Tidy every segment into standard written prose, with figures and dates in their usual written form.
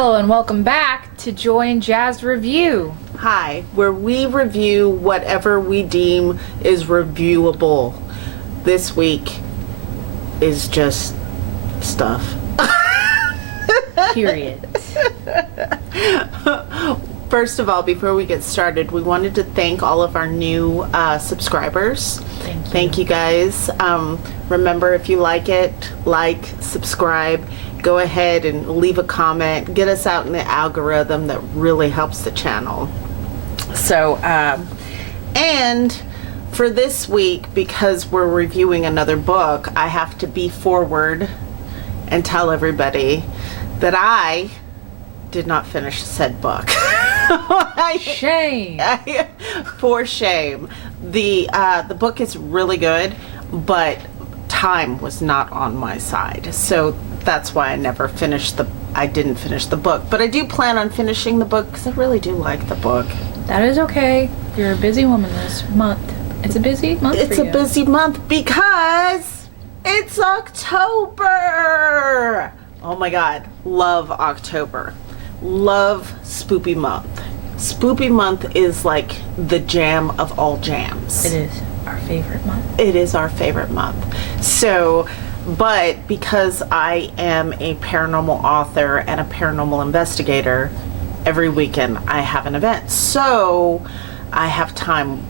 Hello and welcome back to Joy and Jazz Review. Hi, where we review whatever we deem is reviewable. This week is just stuff. Period. First of all, before we get started, we wanted to thank all of our new subscribers. Thank you guys. Remember, if you like it, subscribe, go ahead and leave a comment. Get us out in the algorithm. That really helps the channel. So, and for this week, because we're reviewing another book, I have to be forward and tell everybody that I did not finish said book. Shame. For shame. The book is really good, but time was not on my side. So that's why I didn't finish the book. But I do plan on finishing the book because I really do like the book. That is okay. You're a busy woman this month. It's a busy month It's for a you. busy month because it's October. Oh my God. Love October. Love Spoopy Month. Spoopy Month is like the jam of all jams. It is our favorite month. It is our favorite month. So, but because I am a paranormal author and a paranormal investigator, every weekend I have an event. So I have time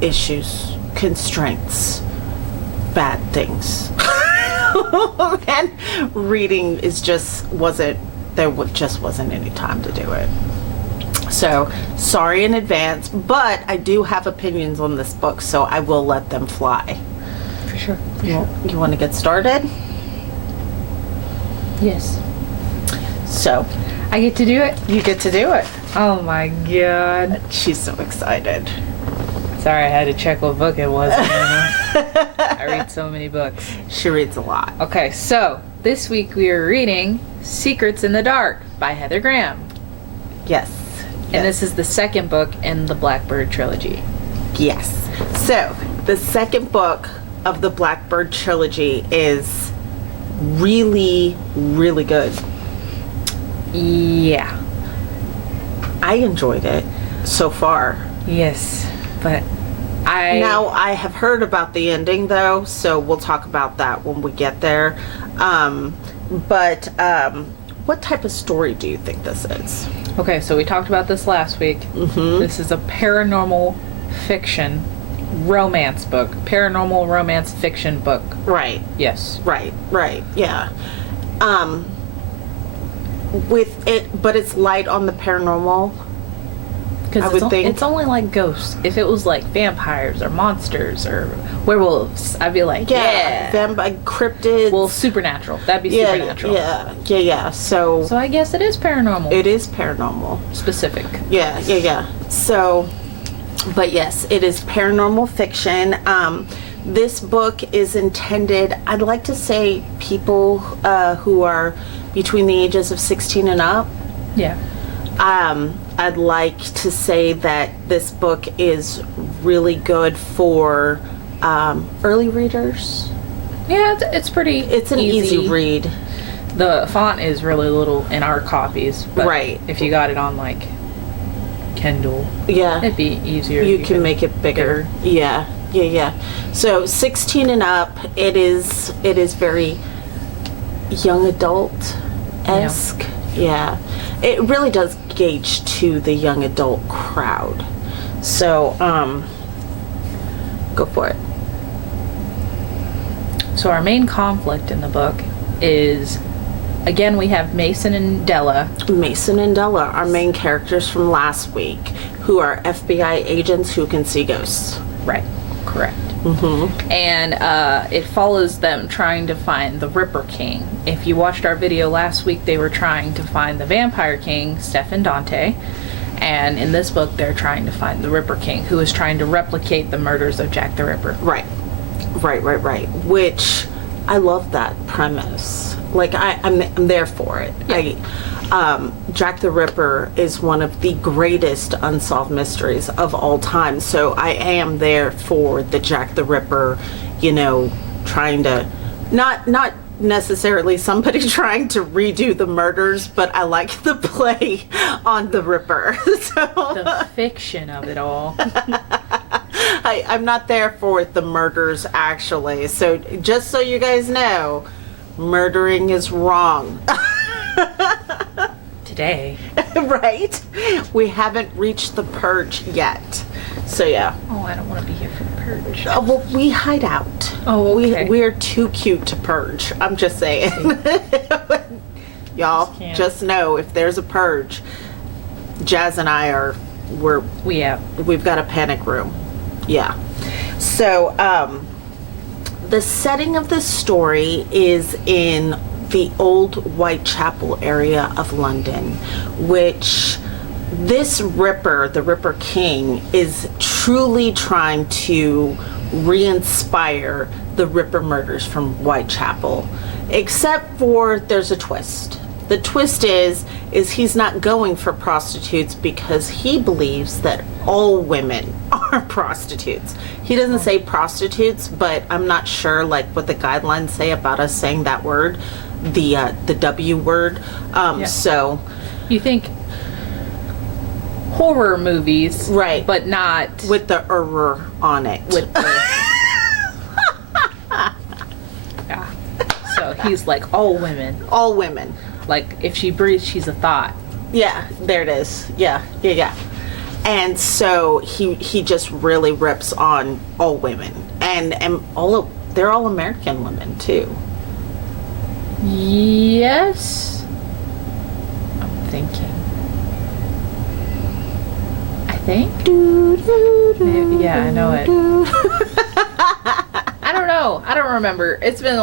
issues, constraints, bad things. And reading there just wasn't any time to do it. So sorry in advance, but I do have opinions on this book, so I will let them fly. For sure. You want to get started? Yes. So I get to do it? you get to do it. Oh my God. She's so excited. Sorry, I had to check what book it was. I read so many books. She reads a lot. Okay, so this week we are reading Secrets in the Dark by Heather Graham. Yes. And this is the second book in the Blackbird Trilogy. Yes. So the second book of the Blackbird Trilogy is really, really good. Yeah. I enjoyed it so far. Yes, but Now, I have heard about the ending, though, so we'll talk about that when we get there. What type of story do you think this is? Okay, so we talked about this last week. Mm-hmm. This is a paranormal fiction romance book. Paranormal romance fiction book. Right, Yes. right, yeah. With it, but it's light on the paranormal. Because I would think. it's only like ghosts. If it was like vampires or monsters or werewolves, I'd be like, yeah. Cryptids. Well, supernatural. That'd be supernatural. Yeah. So So I guess it is paranormal. it is paranormal. Specific. Yeah. So, but yes, it is paranormal fiction. This book is intended, I'd like to say, people who are between the ages of 16 and up. Yeah. I'd like to say that this book is really good for early readers. Yeah, it's pretty. It's an easy read. The font is really little in our copies, but Right. if you got it on like Kindle, Yeah. it'd be easier. You can make it bigger. Yeah. So 16 and up, it is very young adult-esque. Yeah. It really does gauge to the young adult crowd. So, go for it. So our main conflict in the book is, again, we have Mason and Della. Mason and Della, our main characters from last week, who are FBI agents who can see ghosts. Right. Correct. Mm-hmm. And it follows them trying to find the Ripper King. If you watched our video last week, they were trying to find the Vampire King, Stefan Dante. And in this book, they're trying to find the Ripper King, who is trying to replicate the murders of Jack the Ripper. Right. Which, I love that premise. Like, I'm there for it. Yeah. Jack the Ripper is one of the greatest unsolved mysteries of all time. So I am there for the Jack the Ripper, trying to not necessarily somebody trying to redo the murders, but I like the play on the Ripper. So The fiction of it all. I'm not there for the murders, actually. So just so you guys know, murdering is wrong. Today. Right? We haven't reached the purge yet. So yeah. Oh, I don't want to be here for the purge. Well, we hide out. Oh, okay. We're too cute to purge. I'm just saying. Y'all, just know if there's a purge, Jazz and I we've got a panic room. Yeah. So, the setting of this story is in the old Whitechapel area of London, which this Ripper, the Ripper King, is truly trying to re-inspire the Ripper murders from Whitechapel, except for there's a twist. The twist is he's not going for prostitutes because he believes that all women are prostitutes. He doesn't say prostitutes, but I'm not sure like what the guidelines say about us saying that word, the W word. So you think horror movies, right? But not with the on it. With the, yeah. So he's like all women. All women. Like if she breathes, she's a thought. Yeah, there it is. Yeah. And so he just really rips on all women, and they're all American women too. Yes. I'm thinking. I think. Maybe, yeah, I know it. I don't know. I don't remember. It's been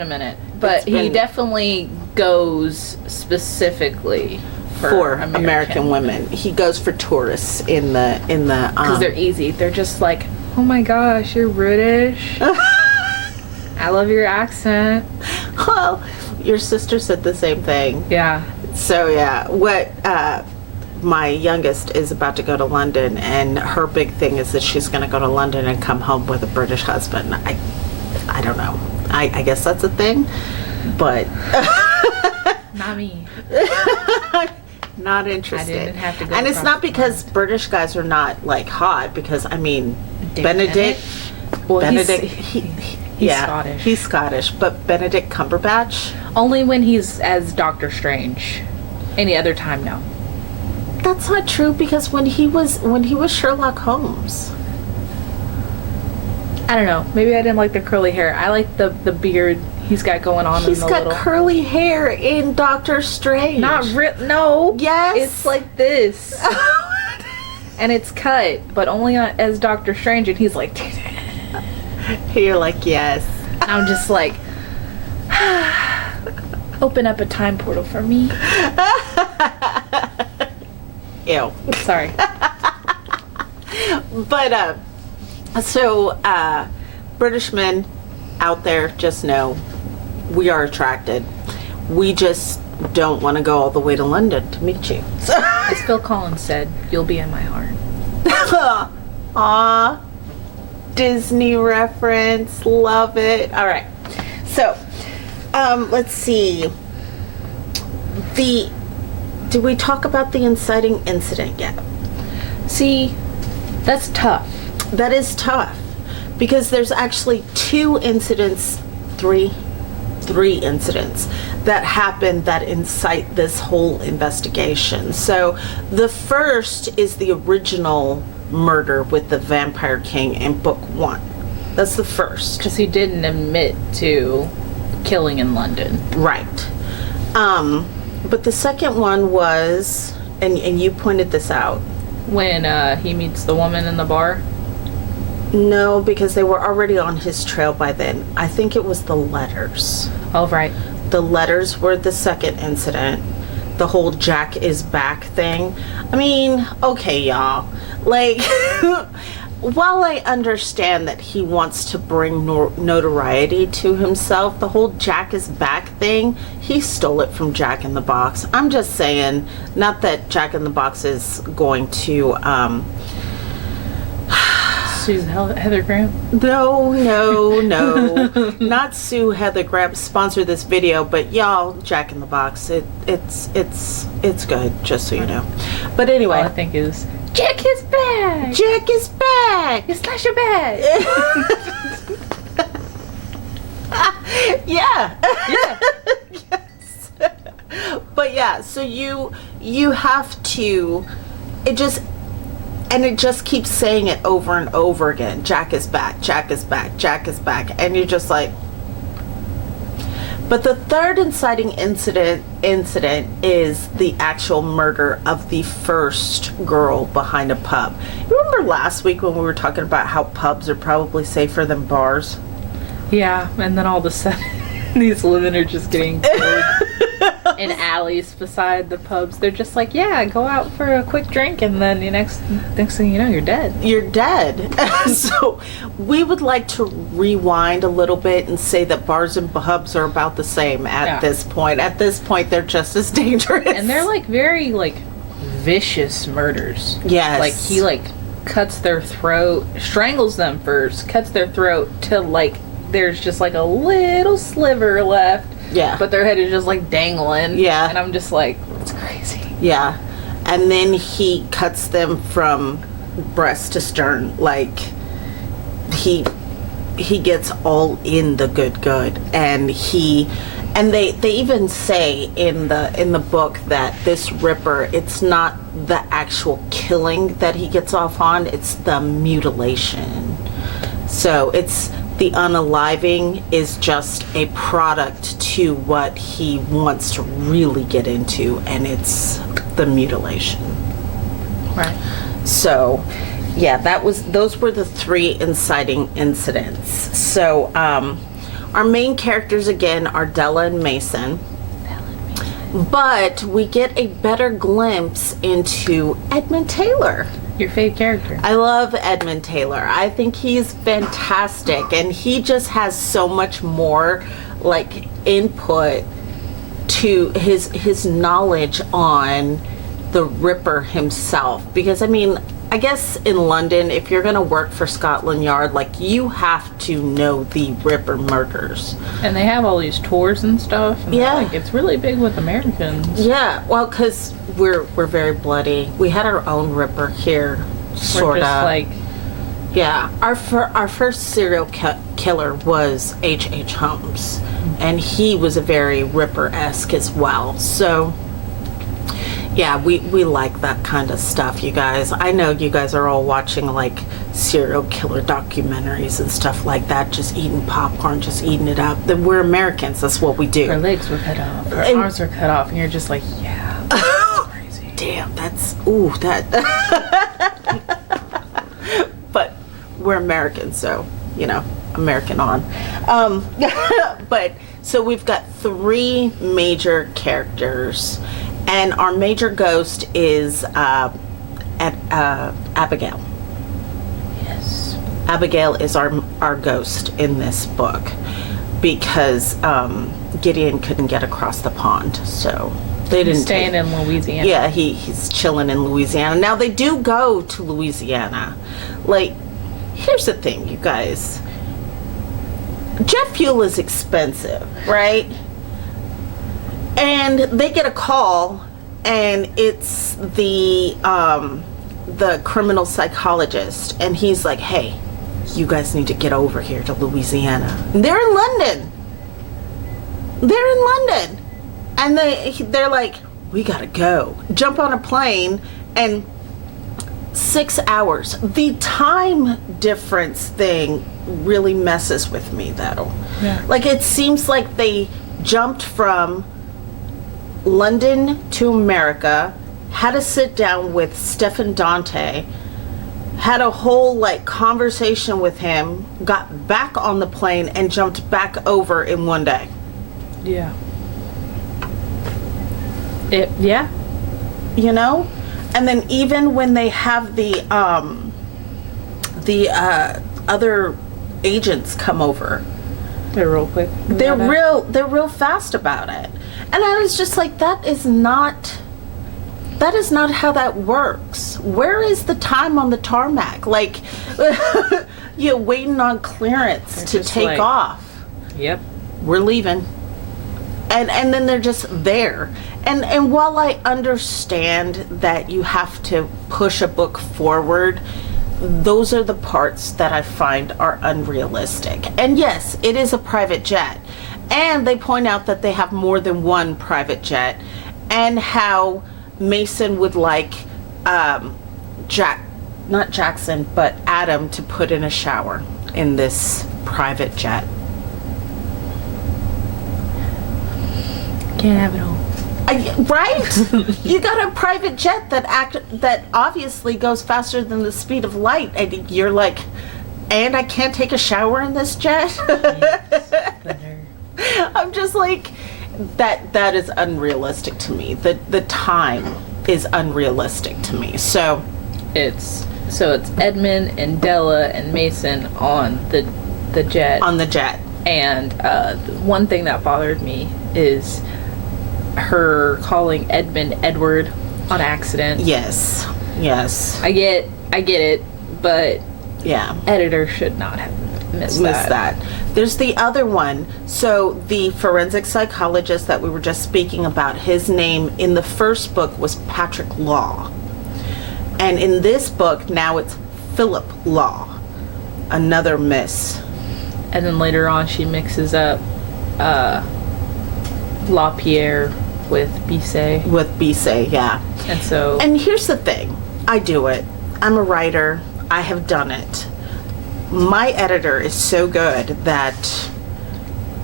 a minute, but he definitely goes specifically for American women. He goes for tourists in the because they're easy. They're just like, oh my gosh, you're British. I love your accent. Well, your sister said the same thing. Yeah. So yeah, what my youngest is about to go to London, and her big thing is that she's going to go to London and come home with a British husband. I don't know. I guess that's a thing, but not me. Not interested. I didn't have to go. And it's not because British guys are not like hot, because I mean Benedict. Well, Benedict. He's Scottish. He's Scottish, but Benedict Cumberbatch. Only when he's as Doctor Strange. Any other time, no. That's not true, because when he was Sherlock Holmes. I don't know. Maybe I didn't like the curly hair. I like the beard he's got going on. He's got curly hair in Doctor Strange. No. Yes. It's like this. And it's cut, but only as Doctor Strange, and he's like... You're like, yes. And I'm just like... Open up a time portal for me. Ew. Sorry. But, British men out there, just know we are attracted. We just don't want to go all the way to London to meet you. As Phil Collins said, you'll be in my heart. Aw. Disney reference. Love it. All right. So, let's see. Did we talk about the inciting incident yet? See, that's tough. That is tough, because there's actually three incidents that happen that incite this whole investigation. So the first is the original murder with the Vampire King in book 1. That's the first. Because he didn't admit to killing in London. Right. But the second one was, and you pointed this out. When he meets the woman in the bar? No, because they were already on his trail by then. I think it was the letters. Oh, right. The letters were the second incident. The whole Jack is back thing. I mean, okay, y'all. Like, while I understand that he wants to bring notoriety to himself, the whole Jack is back thing, he stole it from Jack in the Box. I'm just saying, not that Jack in the Box is going to Sue Heather Graham? No, not Sue Heather Graham sponsor this video, but y'all, Jack in the Box, it's good, just so you know. But anyway, All I think is Jack is back. Jack is back. You slash your bag. Yeah. Yeah. Yes. But yeah, so you have to. It just keeps saying it over and over again. Jack is back. Jack is back. Jack is back. And you're just like. But the third inciting incident is the actual murder of the first girl behind a pub. You remember last week when we were talking about how pubs are probably safer than bars? Yeah, and then all of a sudden, these women are just getting killed in alleys beside the pubs. They're just like, yeah, go out for a quick drink, and then the next thing you know, you're dead. You're dead. So we would like to rewind a little bit and say that bars and pubs are about the same at this point. At this point, they're just as dangerous. And they're like very like vicious murders. Yes. Like he like cuts their throat, strangles them first, cuts their throat till like there's just like a little sliver left. Yeah. But their head is just like dangling. Yeah. And I'm just like, it's crazy. Yeah. And then he cuts them from breast to stern. Like he gets all in the good. And they even say in the book that this Ripper, it's not the actual killing that he gets off on, it's the mutilation. So it's the unaliving is just a product to what he wants to really get into, and it's the mutilation. Right. So, yeah, those were the three inciting incidents. So, our main characters again are Della and Mason. But we get a better glimpse into Edmund Taylor. Your favorite character. I love Edmund Taylor. I think he's fantastic, and he just has so much more like input to his knowledge on the Ripper himself. Because I mean, I guess in London, if you're gonna work for Scotland Yard, like you have to know the Ripper murders. And they have all these tours and stuff. And Yeah. like, it's really big with Americans. Yeah, well, because we're very bloody. We had our own Ripper here, sort We're just of. like, Yeah, our first serial killer was H.H. Holmes, and he was a very Ripper-esque as well. So, yeah, we like that kind of stuff, you guys. I know you guys are all watching like serial killer documentaries and stuff like that, just eating popcorn, just eating it up. We're Americans. That's what we do. her legs were cut off, her arms were cut off, and you're just like, yeah, that's crazy. Damn, that. But we're Americans, so, you know, American on. But, so we've got three major characters, and our major ghost is Abigail. Yes. Abigail is our ghost in this book, because Gideon couldn't get across the pond, so they didn't Staying in Louisiana. Yeah, he's chilling in Louisiana. Now they do go to Louisiana. Like, here's the thing, you guys. Jet fuel is expensive, right? And they get a call, and it's the criminal psychologist, and he's like, "Hey, you guys need to get over here to Louisiana." And they're in London. And they're like, "We gotta go." Jump on a plane, and 6 hours. The time difference thing really messes with me, though. Yeah. Like, it seems like they jumped from London to America, had to sit down with Stefan Dante, had a whole like conversation with him, got back on the plane, and jumped back over in one day. Yeah. Yeah. You know? And then even when they have the other agents come over, They're real quick. they're real fast about it. And I was just like, that is not That is not how that works. Where is the time on the tarmac? Like, you're waiting on clearance to take off. Yep. We're leaving. And then they're just there. And while I understand that you have to push a book forward, those are the parts that I find are unrealistic. And yes, it is a private jet. And they point out that they have more than one private jet, and how Mason would like not Jackson, but Adam to put in a shower in this private jet. Can't have it all. Right? You got a private jet that obviously goes faster than the speed of light, and you're like, and I can't take a shower in this jet? I'm just like, that is unrealistic to me. The time is unrealistic to me. So it's Edmund and Della and Mason on the jet. On the jet. And one thing that bothered me is her calling Edmund Edward on accident. Yes. I get it, but yeah, editor should not have missed that. There's the other one. So the forensic psychologist that we were just speaking about, his name in the first book was Patrick Law. And in this book, now it's Philip Law. Another miss. And then later on, she mixes up LaPierre with Bisset. With Bisset, yeah. And so... And here's the thing. I do it. I'm a writer. I have done it. My editor is so good that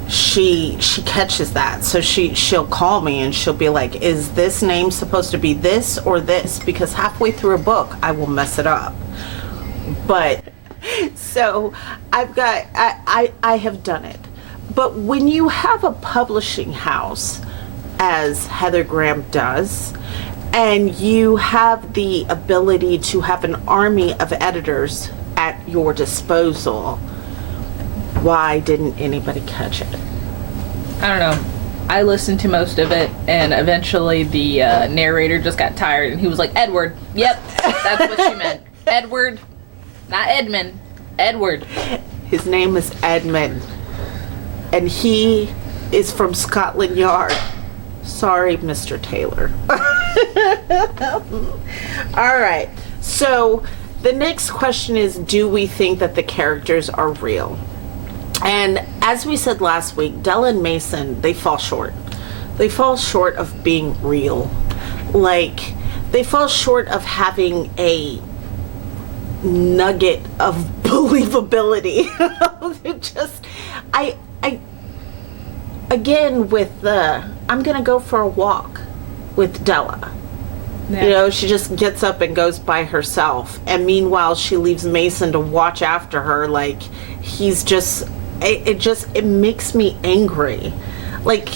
she catches that. So she'll call me and she'll be like, is this name supposed to be this or this? Because halfway through a book, I will mess it up. But... So I have done it. But when you have a publishing house, as Heather Graham does, and you have the ability to have an army of editors at your disposal, why didn't anybody catch it? I don't know. I listened to most of it, and eventually the narrator just got tired, and he was like, Edward. Yep, that's what she meant. Edward. Not Edmund. Edward. His name is Edmund. And he is from Scotland Yard. Sorry, Mr. Taylor. All right. So the next question is, do we think that the characters are real? And as we said last week, Della and Mason, they fall short. They fall short of being real. Like, they fall short of having a nugget of believability. Just I again with I'm gonna go for a walk with Della. Yeah. You know, she just gets up and goes by herself, and meanwhile she leaves Mason to watch after her. Like, he's just it makes me angry. Like,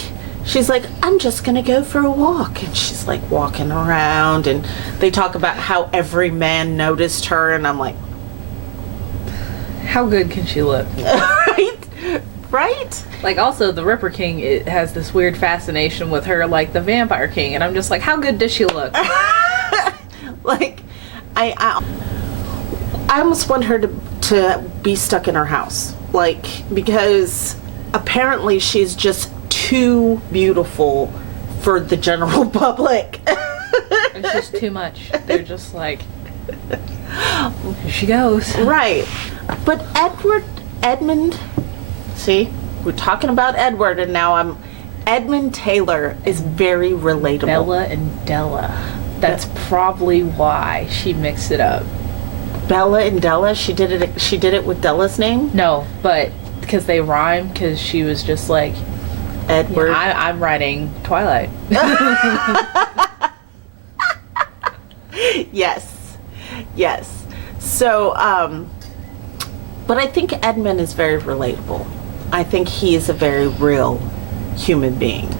she's like, I'm just gonna go for a walk, and she's like walking around, and they talk about how every man noticed her, and I'm like, how good can she look? right? Like, also the Ripper King, it has this weird fascination with her, like the Vampire King, and I'm just like, how good does she look? Like, I almost want her to be stuck in her house, like, because apparently she's just too beautiful for the general public. It's just too much. They're just like, here she goes. Right. But Edmund, see, we're talking about Edward, and now Edmund Taylor is very relatable. Bella and Della. That's probably why she mixed it up. Bella and Della? She did it with Della's name? No, but because they rhyme, because she was just like, Edward. Yeah, I'm writing Twilight. Yes. So, but I think Edmund is very relatable. I think he is a very real human being.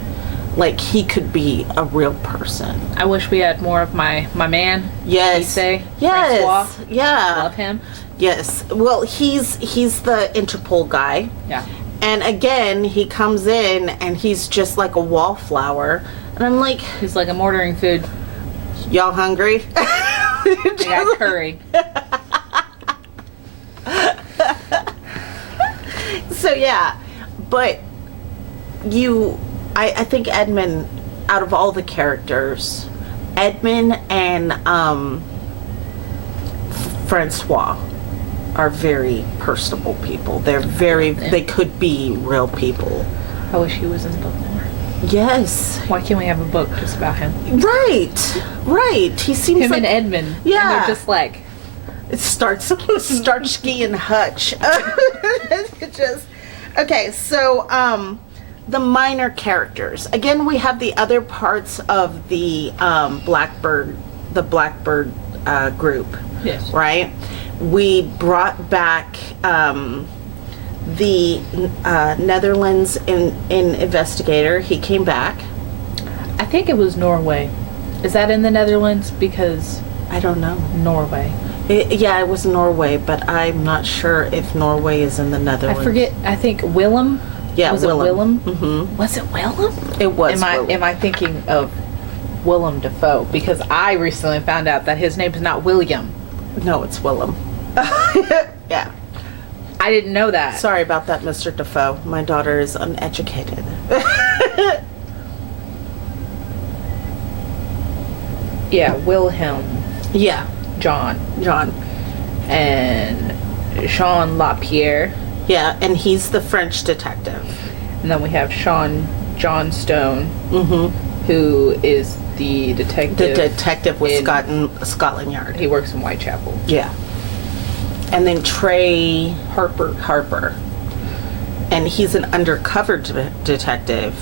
Like, he could be a real person. I wish we had more of my man. Yes. Say. Yes. Francois. Yeah. Love him. Yes. Well, he's the Interpol guy. Yeah. And again, he comes in and he's just like a wallflower. And I'm like... He's like, I'm ordering food. Y'all hungry? I got curry. So yeah, but I think Edmund, out of all the characters, Edmund and Francois are very personable people. They could be real people. I wish he was in the book more. Yes. Why can't we have a book just about him? Right. He seems Him like and Edmund. Yeah. And they're just like, it starts Starsky and Hutch. Okay, so the minor characters. Again, we have the other parts of the Blackbird group. yes. Right? We brought back the Netherlands in investigator. He came back. I think it was Norway. Is that in the Netherlands? Because I don't know. Norway. It was Norway, but I'm not sure if Norway is in the Netherlands. I forget. I think Willem. Yeah, was Willem. it Willem? Mm-hmm. Was it Willem? It was. Am I thinking of Willem Dafoe? Because I recently found out that his name is not William. No, it's Willem. Yeah. I didn't know that. Sorry about that, Mr. Dafoe. My daughter is uneducated. Yeah, Wilhelm. Yeah. John. And Jean Lapierre. yeah, and he's the French detective. And then we have John Stone, Mm-hmm. who is the detective. The detective with in- Scotland Yard. He works in Whitechapel. Yeah. And then Trey Harper. And he's an undercover detective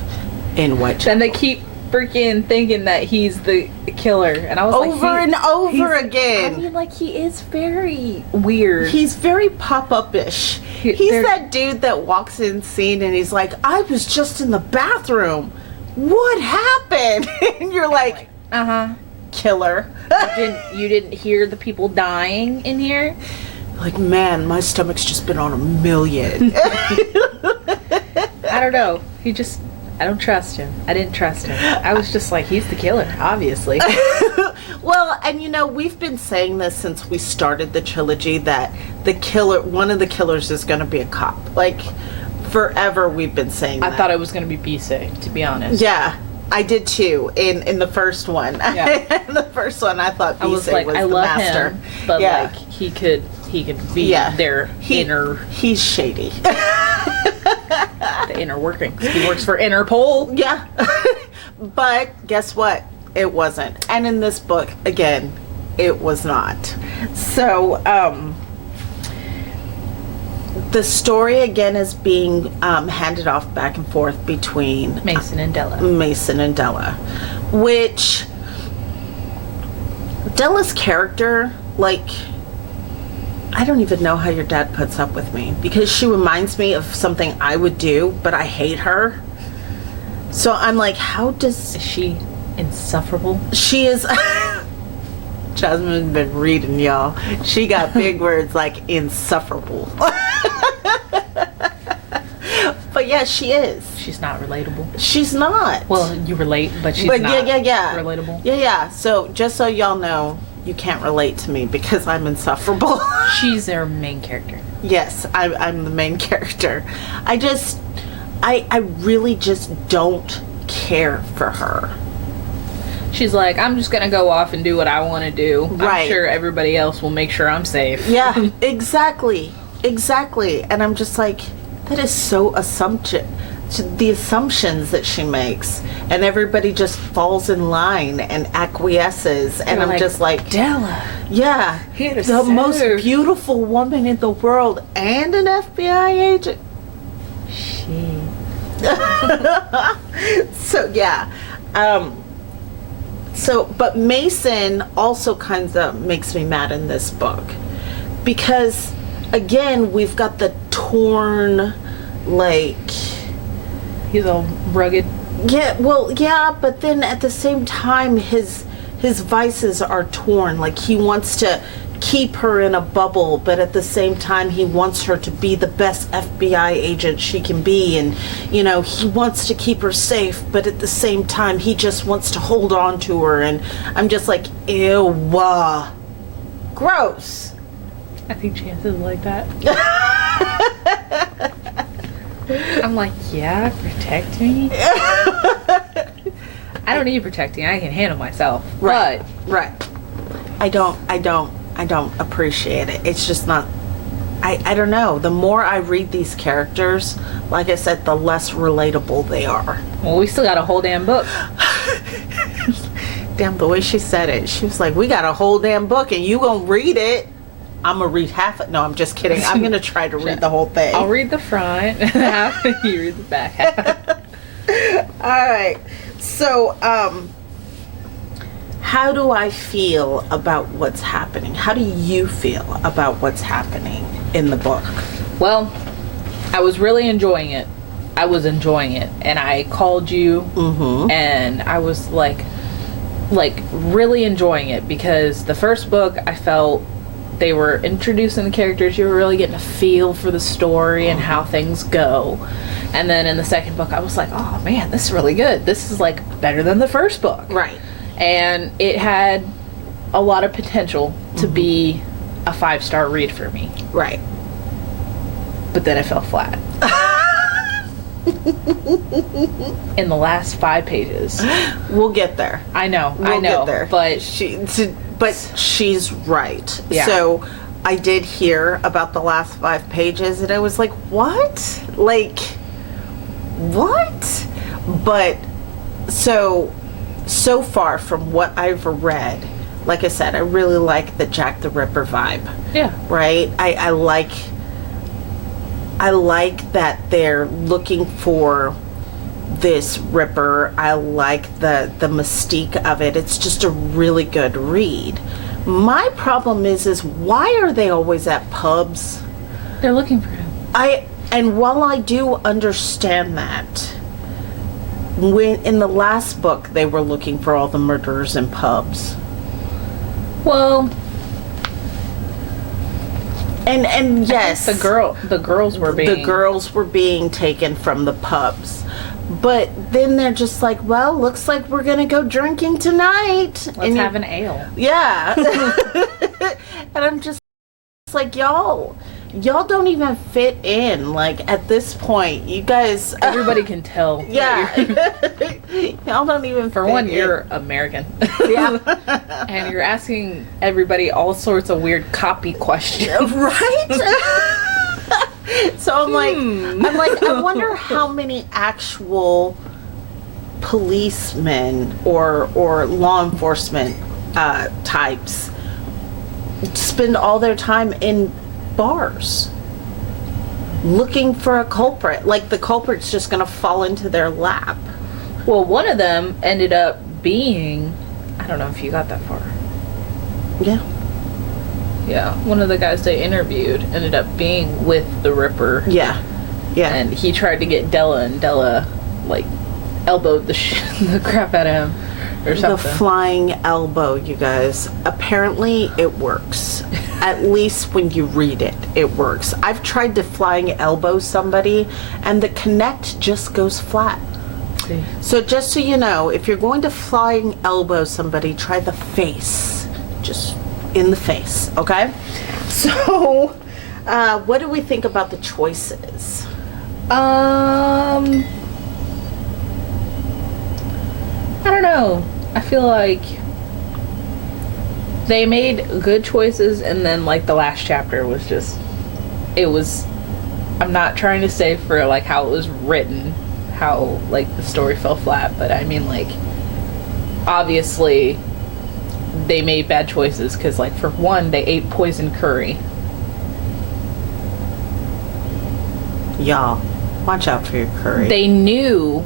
in Whitechapel. Then they keep freaking thinking that he's the killer, and I was Over and over again. I mean, like, he is very weird. He's very pop-up-ish. He's that dude that walks in scene and he's like, I was just in the bathroom. What happened? And you're like, killer. You didn't hear the people dying in here? Like, man, my stomach's just been on a million. I don't know. I don't trust him. I didn't trust him. I was just like, he's the killer, obviously. Well, and we've been saying this since we started the trilogy, that one of the killers is going to be a cop. Like, forever we've been saying that. I thought it was going to be Bissek, to be honest. Yeah, I did too, in the first one. Yeah. In the first one, I thought I was Bissek like, was I the love master. him, but Yeah. like, he could be their inner... He's shady. The inner workings. He works for Interpol. Yeah. But guess what? It wasn't. And in this book, again, it was not. So, the story again is being handed off back and forth between Mason and Della. Which Della's character, like, I don't even know how your dad puts up with me, because she reminds me of something I would do, but I hate her. So I'm like, Is she insufferable? she is Jasmine's been reading, y'all. She got big words like insufferable. But yeah, she is. She's not relatable. She's not. Well, you relate, but she's not relatable. Yeah. So just so y'all know, you can't relate to me because I'm insufferable. She's their main character. Yes, I'm the main character. I really just don't care for her. She's like, I'm just gonna go off and do what I want to do. Right. I'm sure everybody else will make sure I'm safe. Yeah, exactly. And I'm just like, that is so the assumptions that she makes, and everybody just falls in line and acquiesces, and I'm just like, Della. yeah, Here to the most serve. beautiful woman in the world and an FBI agent. She. So yeah, but Mason also kind of makes me mad in this book, because again, we've got the torn, like, He's all rugged. yeah, well, yeah, but then at the same time, his his vices are torn. Like, he wants to keep her in a bubble, but at the same time he wants her to be the best FBI agent she can be, and he wants to keep her safe, but at the same time he just wants to hold on to her. And I'm just like, ew, gross. I think Chance is like that. I'm like, yeah, protect me. I don't need protecting. I can handle myself. Right. I don't appreciate it. It's just not. I don't know. The more I read these characters, like I said, the less relatable they are. Well, we still got a whole damn book. Damn, the way she said it, she was like, "We got a whole damn book, and you gonna read it." I'm gonna read half it. No, I'm just kidding. I'm gonna try to read the whole thing. I'll read the front half, you read the back half. All right. So, how do I feel about what's happening? How do you feel about what's happening in the book? Well, I was really enjoying it. And I called you, and I was like really enjoying it, because the first book I felt they were introducing the characters. You were really getting a feel for the story and how things go. And then in the second book, I was like, oh man, this is really good. This is like better than the first book. Right. And it had a lot of potential to be a 5-star read for me. Right. But then it fell flat. In the last 5 pages. We'll get there. I know. We'll get there. But she's right. Yeah. So I did hear about the last 5 pages, and I was like, what? Like, what? But so far from what I've read, like I said, I really like the Jack the Ripper vibe. Yeah. Right? I like that they're looking for this Ripper. I like the mystique of it. It's just a really good read. My problem is why are they always at pubs? They're looking for him. And while I do understand that, when in the last book they were looking for all the murderers in pubs. Well, and yes, the girls were being taken from the pubs. But then they're just like, well, looks like we're gonna go drinking tonight. Let's have an ale. Yeah. And I'm just like, y'all don't even fit in. Like, at this point, you guys, everybody can tell. Yeah. Y'all don't even for fit one, in. you're American. Yeah. And you're asking everybody all sorts of weird copy questions. Right? So I'm like, I wonder how many actual policemen or law enforcement types spend all their time in bars looking for a culprit. Like, the culprit's just gonna fall into their lap. Well, one of them ended up being, I don't know if you got that far. Yeah. Yeah, one of the guys they interviewed ended up being with the Ripper. Yeah. Yeah. And he tried to get Della, and Della, like, elbowed the crap out of him or something. The flying elbow, you guys. Apparently it works. At least when you read it, it works. I've tried to flying elbow somebody, and the connect just goes flat. See? So just so you know, if you're going to flying elbow somebody, try the face. Just in the face, okay? So, what do we think about the choices? I don't know. I feel like they made good choices, and then, like, the last chapter was just, I'm not trying to say for, like, how it was written, how, like, the story fell flat, but I mean, like, obviously they made bad choices, because, like, for one, they ate poison curry. Y'all, watch out for your curry. They knew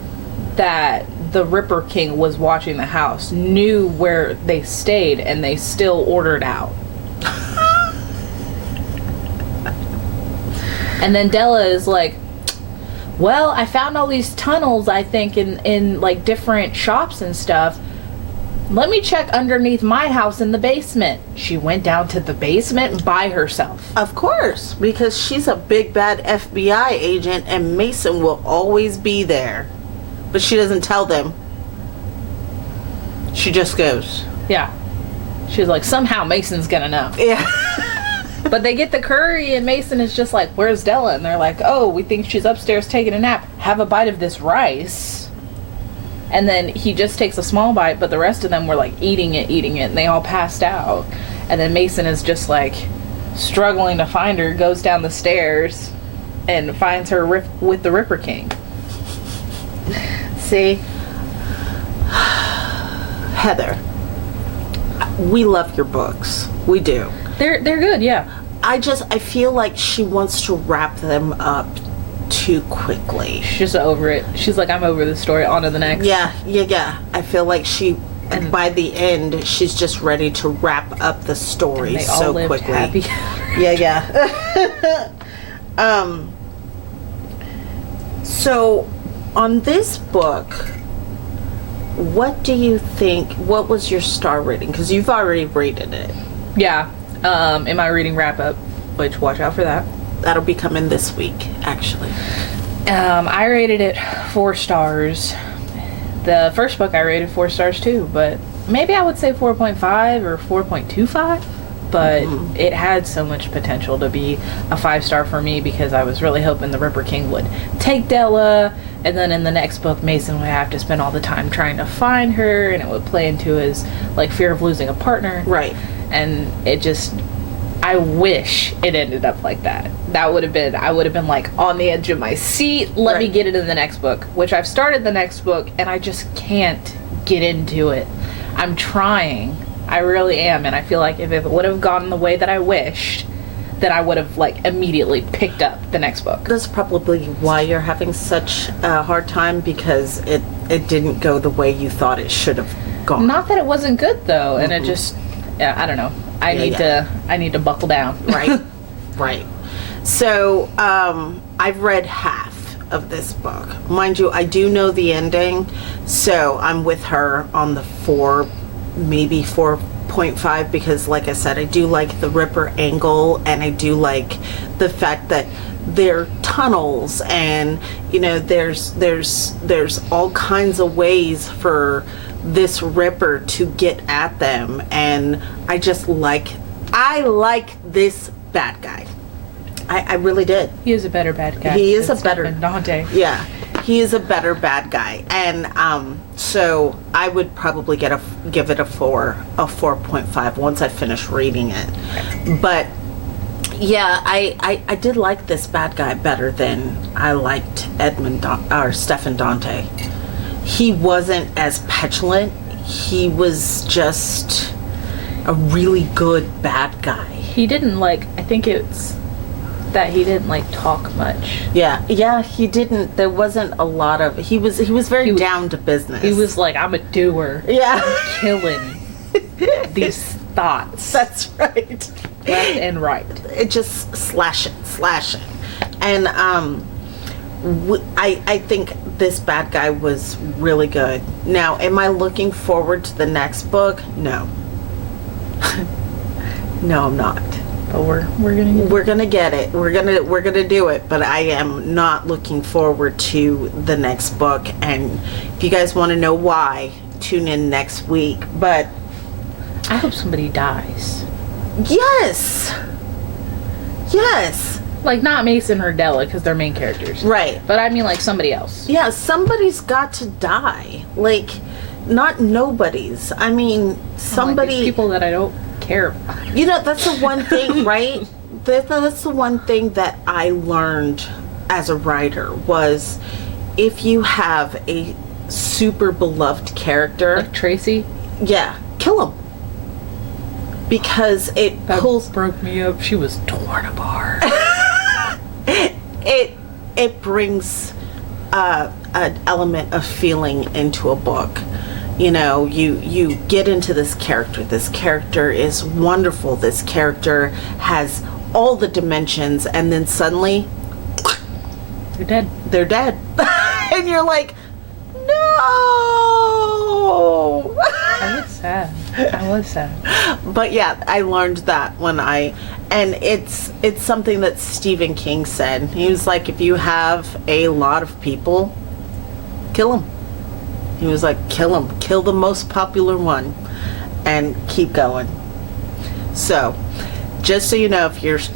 that the Ripper King was watching the house, knew where they stayed, and they still ordered out. And then Della is like, well, I found all these tunnels, I think, in like different shops and stuff. Let me check underneath my house in the basement. She went down to the basement by herself. Of course, because she's a big bad FBI agent and Mason will always be there. But she doesn't tell them. She just goes. Yeah. She's like, somehow Mason's gonna know. Yeah. But they get the curry and Mason is just like, where's Della? And they're like, oh, we think she's upstairs taking a nap. Have a bite of this rice. And then he just takes a small bite, but the rest of them were like eating it, and they all passed out. And then Mason is just like struggling to find her, goes down the stairs and finds her with the Ripper King. See? Heather, we love your books. We do. They're good, yeah. I feel like she wants to wrap them up too quickly. She's just over it. She's like, I'm over this story, on to the next. Yeah. I feel like and by the end, she's just ready to wrap up the story they so all lived quickly. Happy. Yeah. So, on this book, what do you think? What was your star rating? Because you've already rated it. Yeah. Am I reading wrap up? Which, watch out for that. That'll be coming this week, actually. I rated it 4 stars. The first book I rated 4 stars too, but maybe I would say 4.5 or 4.25. But it had so much potential to be a 5-star for me because I was really hoping the Ripper King would take Della, and then in the next book Mason would have to spend all the time trying to find her, and it would play into his like fear of losing a partner. Right. And it just, I wish it ended up like that. I would have been like on the edge of my seat. Let me get it in the next book, which I've started the next book and I just can't get into it. I'm trying. I really am. And I feel like if it would have gone the way that I wished, then I would have like immediately picked up the next book. That's probably why you're having such a hard time, because it didn't go the way you thought it should have gone. Not that it wasn't good though, and it just, yeah, I don't know. I need to buckle down. Right. Right. So, I've read half of this book. Mind you, I do know the ending, so I'm with her on the 4, maybe 4.5, because like I said, I do like the Ripper angle, and I do like the fact that they're tunnels, and you know, there's all kinds of ways for this Ripper to get at them, and I like this bad guy. I really did. He is a better bad guy. He is a better Stephen Dante. Yeah, he is a better bad guy, and so I would probably give it a 4.5 once I finish reading it. Okay. But yeah, I did like this bad guy better than I liked Stephen Dante. He wasn't as petulant. He was just a really good bad guy. He didn't I think it's that he didn't talk much. Yeah, he didn't. There wasn't a lot of, he was very down to business. He was like, I'm a doer. Yeah. I'm killing these thoughts. That's right. Left and right. It just slash it. And I think this bad guy was really good. Now, am I looking forward to the next book? No. No, I'm not. But we're gonna get it. We're gonna do it. But I am not looking forward to the next book. And if you guys want to know why, tune in next week. But I hope somebody dies. Yes. Like, not Mason or Della, because they're main characters. Right. But I mean, somebody else. Yeah, somebody's got to die. Not nobody's. I mean, somebody... These people that I don't care about. You know, that's the one thing, right? That's the one thing that I learned as a writer, was if you have a super beloved character... Like Tracy? Yeah, kill him. Because it broke me up. She was torn apart. It brings an element of feeling into a book. You know, you get into this character. This character is wonderful. This character has all the dimensions, and then suddenly they're dead. And you're like, no. I would sad. I was sad. But yeah, I learned that and it's something that Stephen King said. He was like, if you have a lot of people, kill them. He was like, kill them, kill the most popular one, and keep going. So, just so you know,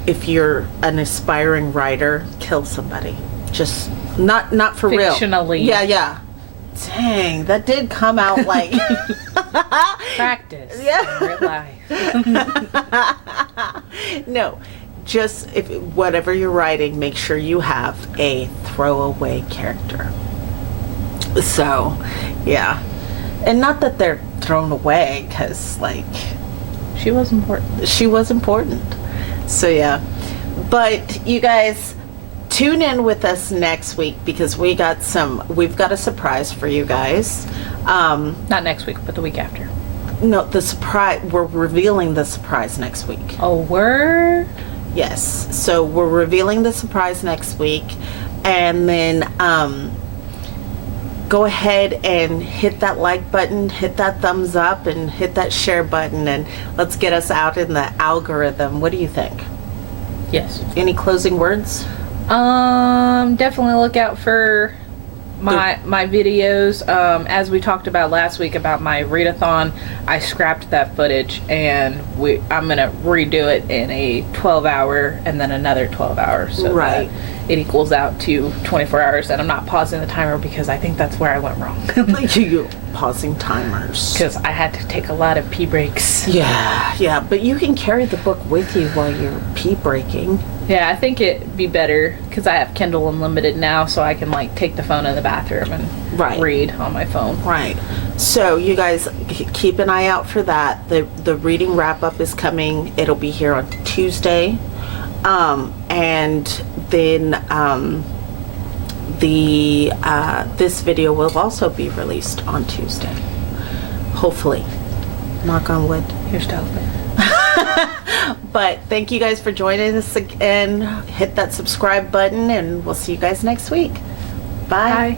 if you're an aspiring writer, kill somebody. Just not for real. Fictionally. Yeah. Dang, that did come out like Practice. Yeah. In real life. No, just if whatever you're writing, make sure you have a throwaway character. So, yeah, and not that they're thrown away, because like She was important. she was important. So yeah, but you guys tune in with us next week because we've got a surprise for you guys. Not next week, but the week after. No, the surprise, we're revealing the surprise next week. Oh, we're... Yes, so we're revealing the surprise next week, and then go ahead and hit that like button, hit that thumbs up, and hit that share button, and let's get us out in the algorithm. What do you think? Yes. Any closing words? Definitely look out for my videos. As we talked about last week about my readathon, I scrapped that footage, and I'm gonna redo it in a 12-hour and then another 12 hours, so Right. that it equals out to 24 hours. And I'm not pausing the timer because I think that's where I went wrong. Like you pausing timers. Because I had to take a lot of pee breaks. Yeah, but you can carry the book with you while you're pee breaking. Yeah, I think it'd be better because I have Kindle Unlimited now, so I can like take the phone in the bathroom and Right. read on my phone. Right. So you guys keep an eye out for that. The reading wrap up is coming. It'll be here on Tuesday. And then this video will also be released on Tuesday. Hopefully. Knock on wood. Here's to hoping. But thank you guys for joining us again. Hit that subscribe button, and we'll see you guys next week. Bye. Bye.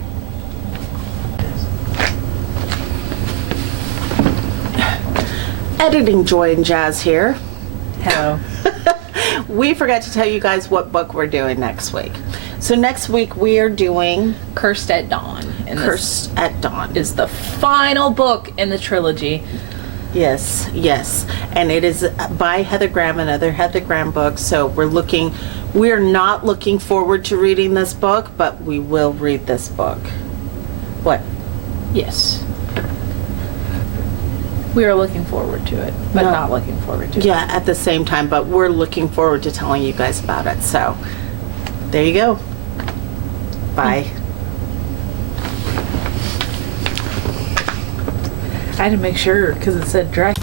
Editing Joy and Jazz here. Hello. We forgot to tell you guys what book we're doing next week. So next week we are doing Cursed at Dawn. And Cursed at Dawn. this is the final book in the trilogy. Yes. And it is by Heather Graham, another Heather Graham book. So we're not looking forward to reading this book, but we will read this book. What? Yes. We are looking forward to it, but No. not looking forward to it. Yeah, at the same time, but we're looking forward to telling you guys about it. So there you go. Bye. I had to make sure because it said dry